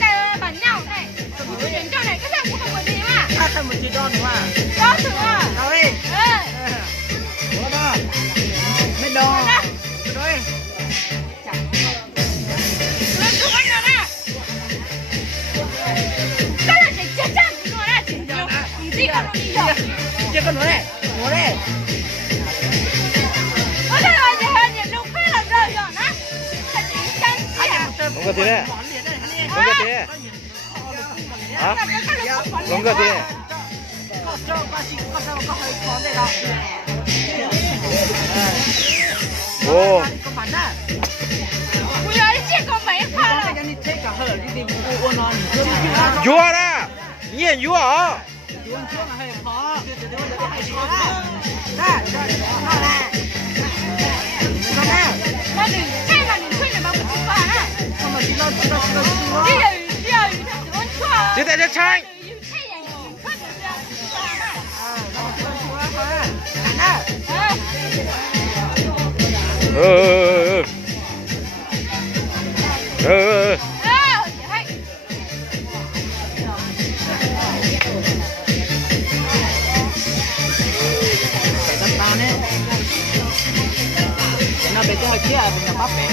cái bản nhau này, cái chuyện cho này cái thằng cũng không có gì mà. Ta thân một chị đo nữa à? Đó thử à? Đâu đi? Ủa đó. Mới đo. Rồi. Lên cứ bắt nó nè. Cái là chỉ chết chắc của nó là chỉ nhiều. Đi con nó đi rồi. Chưa con nữa đây. Ngồi đây. Ôi trời ơi, thì hơi nhiệt lúc phải là rơi rồi nè. Thật chỉ chân xỉa. Không có gì đấy. Không có gì đấy. Hả? Không có gì. Cho qua chị có hơi khó đây đâu. Ồ. Con bắn à? Ui ơi, chết con mấy pha rồi. Cái này chết cả hở đi tìm u non. Vua đó. Nhìn vua hả? Vua trước là hơi khó. Đây, đây, đây. Nó đừng, cái mà đừng khuyên là bao một chút pha nè. Không mà chị lo. Đi rồi, thật sự ơn chua. Chị tại cho trai. Phải đặt bàn ấy. Nó bé cái hơi kia là bắp bé.